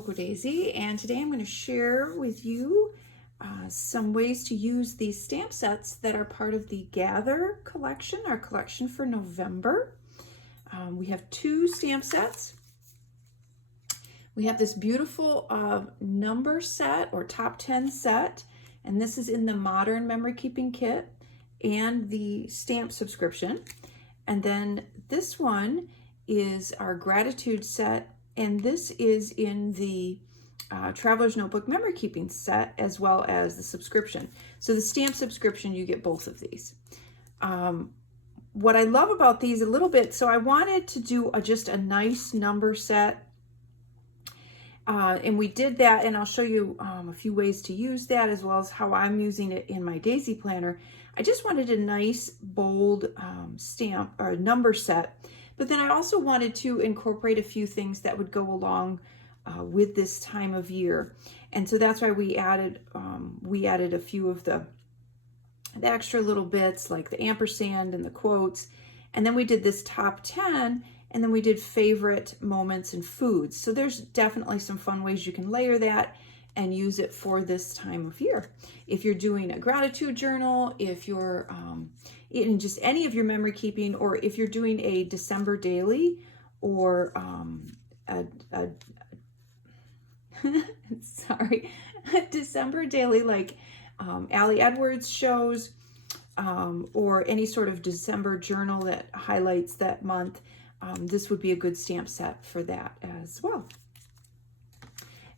Coco Daisy, and today I'm going to share with you some ways to use these stamp sets that are part of the Gather collection, our collection for November. We have two stamp sets. We have this beautiful number set or top 10 set, and this is in the Modern Memory Keeping Kit and the stamp subscription. And then this one is our Gratitude set, and this is in the Traveler's Notebook Memory Keeping set as well as the subscription. So the stamp subscription, you get both of these. What I love about these a little bit, so I wanted to do just a nice number set. And we did that, and I'll show you a few ways to use that as well as how I'm using it in my Daisy Planner. I just wanted a nice, bold stamp or number set, but then I also wanted to incorporate a few things that would go along with this time of year. And so that's why we added a few of the extra little bits like the ampersand and the quotes. And then we did this top 10, and then we did favorite moments and foods. So there's definitely some fun ways you can layer that and use it for this time of year. If you're doing a gratitude journal, if you're in just any of your memory keeping, or if you're doing a December daily or a December daily like Allie Edwards shows, or any sort of December journal that highlights that month, this would be a good stamp set for that as well.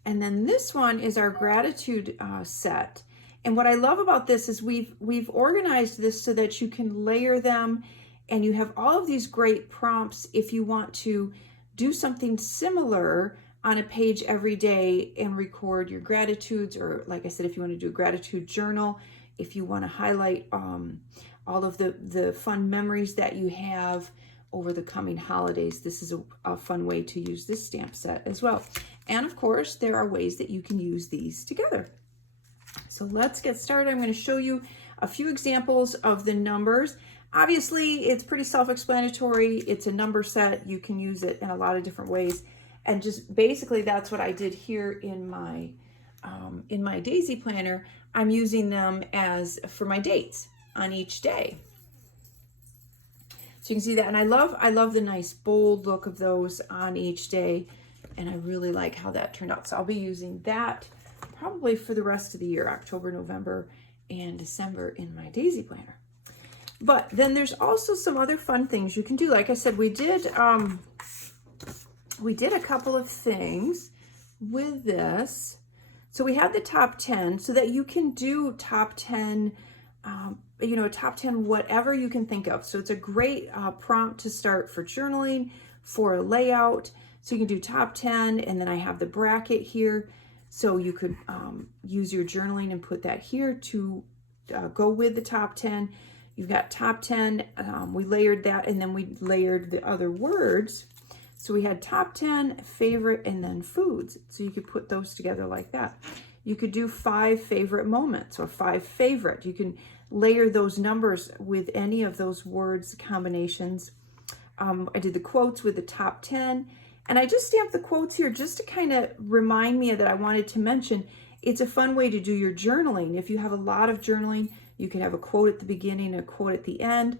And then this one is our Gratitude set. And what I love about this is we've organized this so that you can layer them, and you have all of these great prompts if you want to do something similar on a page every day and record your gratitudes, or like I said, if you want to do a gratitude journal, if you want to highlight all of the fun memories that you have over the coming holidays, this is a fun way to use this stamp set as well. And of course, there are ways that you can use these together. So let's get started. I'm going to show you a few examples of the numbers. Obviously, it's pretty self-explanatory. It's a number set. You can use it in a lot of different ways. And just basically, that's what I did here in my Daisy Planner. I'm using them as for my dates on each day. So you can see that, and I love the nice bold look of those on each day, and I really like how that turned out. So I'll be using that probably for the rest of the year, October, November, and December in my Daisy Planner. But then there's also some other fun things you can do. Like I said, we did a couple of things with this. So we had the top 10 so that you can do top 10, top 10, whatever you can think of. So it's a great prompt to start for journaling, for a layout. So you can do top 10, and then I have the bracket here. So you could use your journaling and put that here to go with the top 10. You've got top 10, we layered that, and then we layered the other words. So we had top 10, favorite, and then foods. So you could put those together like that. You could do 5 favorite moments or 5 favorite. You can layer those numbers with any of those words combinations. I did the quotes with the top 10. And I just stamped the quotes here just to kind of remind me that I wanted to mention it's a fun way to do your journaling. If you have a lot of journaling, you can have a quote at the beginning, a quote at the end.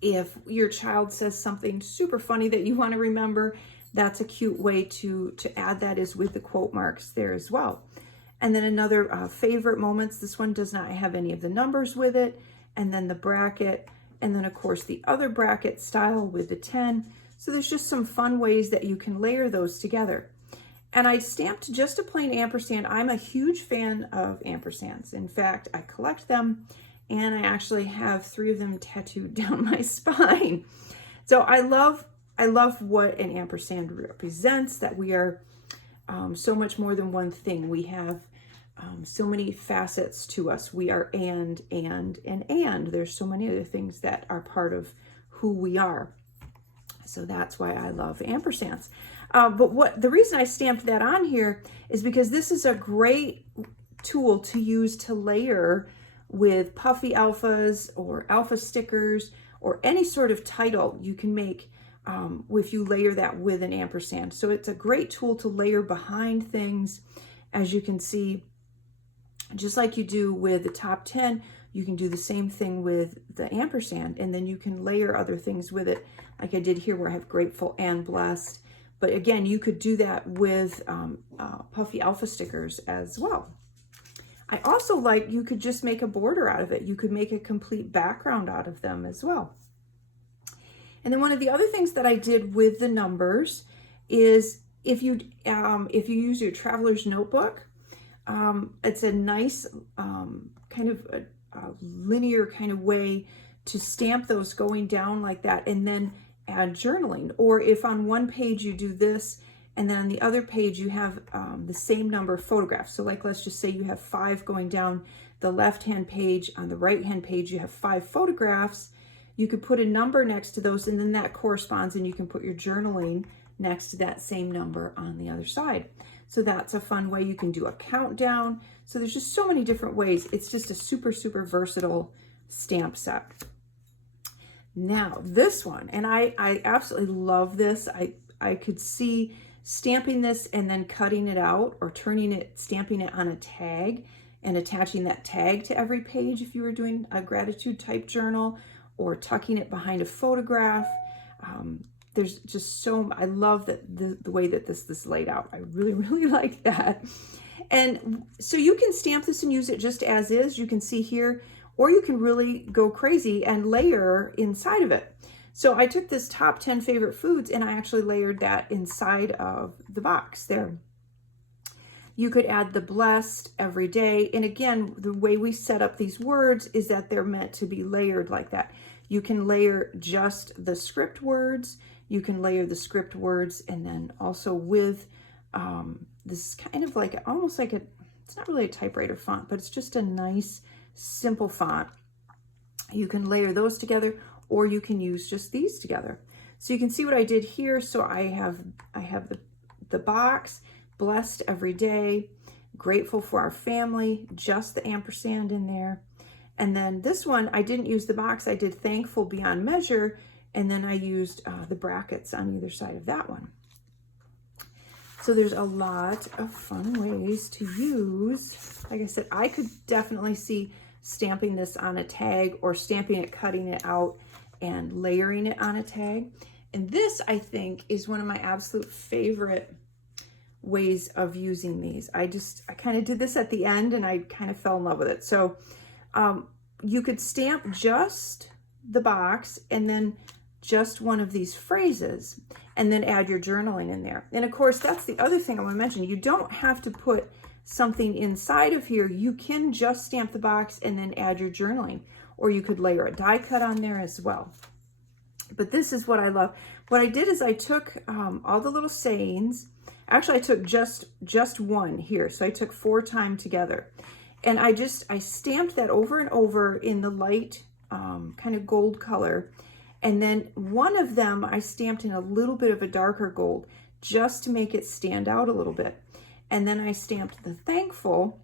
If your child says something super funny that you want to remember, that's a cute way to add that, is with the quote marks there as well. And then another favorite moments. This one does not have any of the numbers with it. And then the bracket. And then, of course, the other bracket style with the 10. So there's just some fun ways that you can layer those together. And I stamped just a plain ampersand. I'm a huge fan of ampersands. In fact, I collect them, and I actually have 3 of them tattooed down my spine. So I love what an ampersand represents, that we are so much more than one thing. We have so many facets to us. We are and. There's so many other things that are part of who we are. So that's why I love ampersands. But the reason I stamped that on here is because this is a great tool to use to layer with puffy alphas or alpha stickers or any sort of title. You can make if you layer that with an ampersand. So it's a great tool to layer behind things. As you can see, just like you do with the top 10, you can do the same thing with the ampersand, and then you can layer other things with it, like I did here where I have grateful and blessed. But again, you could do that with puffy alpha stickers as well. I also like, you could just make a border out of it. You could make a complete background out of them as well. And then one of the other things that I did with the numbers is if you use your traveler's notebook, it's a nice kind of a linear kind of way to stamp those going down like that, and then add journaling. Or if on one page you do this, and then on the other page you have the same number of photographs. So like, let's just say you have 5 going down the left-hand page. On the right-hand page, you have 5 photographs. You could put a number next to those, and then that corresponds, and you can put your journaling next to that same number on the other side. So that's a fun way. You can do a countdown. So there's just so many different ways. It's just a super, super versatile stamp set. Now this one, and I absolutely love this. I could see stamping this and then cutting it out, or turning it, stamping it on a tag and attaching that tag to every page if you were doing a gratitude type journal, or tucking it behind a photograph. There's just so, I love that the way that this laid out. I really, really like that. And so you can stamp this and use it just as is, you can see here, or you can really go crazy and layer inside of it. So I took this top 10 favorite foods and I actually layered that inside of the box there. You could add the blessed every day. And again, the way we set up these words is that they're meant to be layered like that. You can layer just the script words. You can layer the script words and then also with this kind of like, almost like it's not really a typewriter font, but it's just a nice, simple font. You can layer those together, or you can use just these together. So you can see what I did here. So I have the box, blessed every day, grateful for our family, just the ampersand in there. And then this one, I didn't use the box. I did thankful beyond measure. And then I used the brackets on either side of that one. So there's a lot of fun ways to use. Like I said, I could definitely see stamping this on a tag, or stamping it, cutting it out, and layering it on a tag. And this, I think, is one of my absolute favorite ways of using these. I kind of did this at the end and I kind of fell in love with it. So you could stamp just the box and then just one of these phrases, and then add your journaling in there. And of course, that's the other thing I want to mention. You don't have to put something inside of here. You can just stamp the box and then add your journaling, or you could layer a die cut on there as well. But this is what I love. What I did is I took all the little sayings. Actually, I took just one here. So I took 4 timed together. And I stamped that over and over in the light kind of gold color. And then one of them I stamped in a little bit of a darker gold, just to make it stand out a little bit. And then I stamped the thankful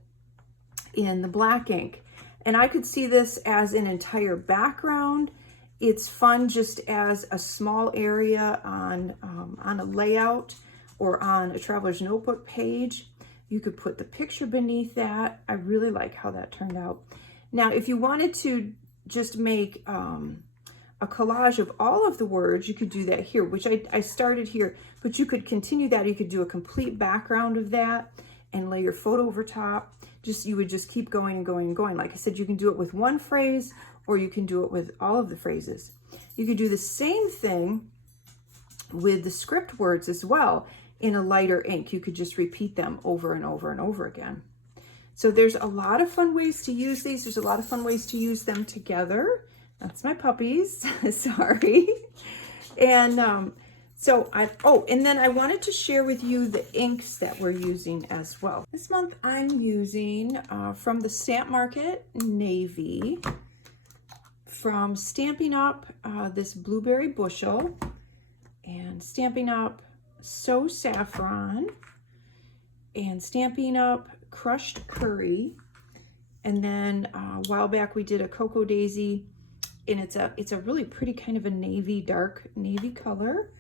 in the black ink. And I could see this as an entire background. It's fun just as a small area on a layout or on a traveler's notebook page. You could put the picture beneath that. I really like how that turned out. Now, if you wanted to just make a collage of all of the words, you could do that here, which I started here, but you could continue that. You could do a complete background of that and lay your photo over top. You would just keep going and going and going. Like I said, you can do it with one phrase, or you can do it with all of the phrases. You could do the same thing with the script words as well in a lighter ink. You could just repeat them over and over and over again. So there's a lot of fun ways to use these. There's a lot of fun ways to use them together. That's my puppies, sorry. And and then I wanted to share with you the inks that we're using as well. This month I'm using from the Stamp Market Navy, from Stampin' Up! This Blueberry Bushel, and Stampin' Up! So Saffron, and Stampin' Up! Crushed Curry. And then a while back we did a Cocoa Daisy and it's a really pretty kind of a navy, dark navy color.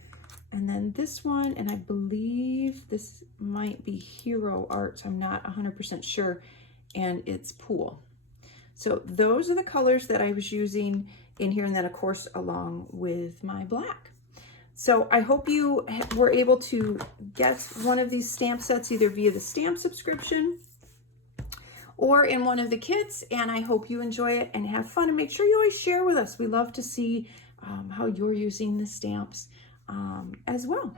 And then this one, and I believe this might be Hero Art, so I'm not 100% sure, and it's Pool. So those are the colors that I was using in here, and then of course along with my black. So I hope you were able to get one of these stamp sets either via the stamp subscription or in one of the kits, and I hope you enjoy it and have fun, and make sure you always share with us. We love to see how you're using the stamps as well.